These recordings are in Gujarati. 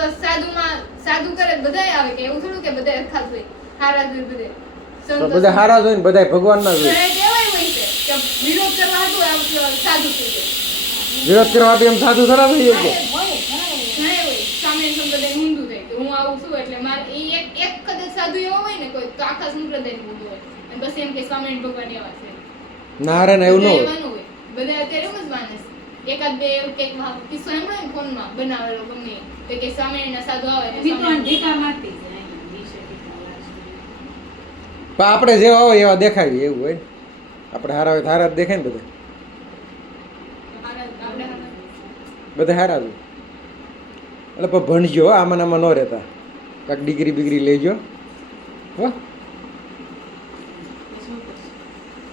તો સાદું કરે બધાય આવે કે એવું થોડું કે બધાય હરખા જ હોય હારા જ હોય બધે તો બધા હારા જ હોય ને બધાય ભગવાનના જ હોય કહેવાય હોય છે કે વિરોધ કરવા હતું આ સાદું થઈ જાય વિરોધ કરવા એમ સાધુ થોડા હોય કે ઘણા હોય સામે સંપ્રદાય ઊંધું થાય કે હું આવું છું એટલે મારે એ એક કદાચ સાધુ એવો હોય ને કોઈ તો આખા સંપ્રદાયનું ઊંધું હોય અને પછી એમ કે સ્વામિનારાયણ ભગવાન એવા છે ના રે એવું ન હોય બધા અત્યારે એમ જ માને છે એકાદ બે એવું કંઈક કિસ્સો સાંભળ્યો ને ફોનમાં બનાવેલો ગમે તો કે સ્વામિનારાયણના સાધુ આવે ને સ્વામિનારાયણ પણ આપણે જેવા હોય એવા દેખાય એવું હોય આપણે હારા હોય હારા જ દેખાય ને બધા બધા હારા જ એટલે પણ ભણજો આમાં આમાં ન રહેતા કાંઈક ડિગ્રી બિગ્રી લેજો હો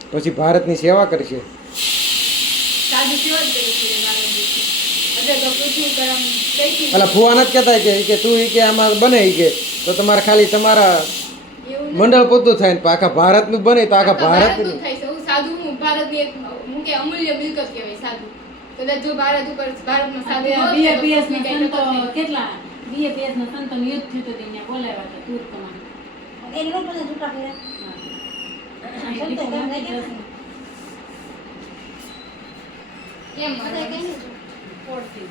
પછી ભારતની સેવા કરશે સાધુ સેવા જ કરી છે મારા દેશની બધા તો પૃથ્વી પર આમ બેસી એટલે ફુવા નથી કહેતા કે તું કે આમાં બને કે તો તમારે ખાલી તમારા એવું મંડળ પૂરતું થાય ને આખા ભારતનું બને તો આખા ભારતનું થાય છે હું સાધુ હું ભારતની એક હું કે અમૂલ્ય મિલકત કહેવાય સાધુ કદાચ જો ભારત ઉપર ભારતમાં સાધુ બીએપીએસ ના સંતો કેટલા બીએપીએસ ના સંતો યુદ્ધ થયું તો ત્યાં બોલાવ્યા હતા તુર્કમાં એ લોકોને જૂઠા કર્યા કેમ બધા કઈ નહીં ફોડતી